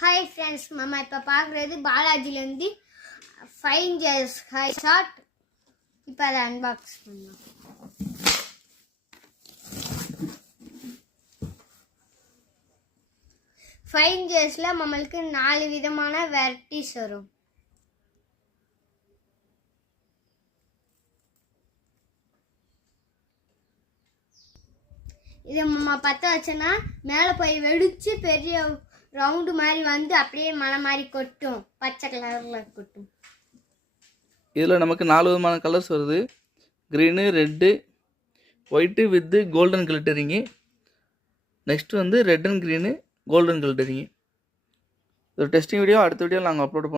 Hi friends, மாமா இப்போ பார்க்குறது பாலாஜிலேருந்து 5 inches high shot. இப்போ அதை அன்பாக்ஸ் பண்ணலாம். ஃபைவ் இன்ச்சஸில் நம்மளுக்கு 4 விதமான வெரைட்டிஸ் வரும். இதை நம்ம பற்ற வச்சோன்னா மேலே போய் வெடித்து பெரிய ரவுண்டு மாதிரி வந்து அப்படியே மலை மாதிரி கொட்டும், பச்சை கலரில் கொட்டும். இதில் நமக்கு 4 விதமான கலர்ஸ் வருது. Green, red, white with golden கிளிட்டரிங்கு. Next வந்து ரெட் அண்ட் க்ரீனு கோல்டன் கிளிட்டரிங்கு. ஒரு டெஸ்டிங் வீடியோ அடுத்த வீடியோ நாங்கள் அப்லோட்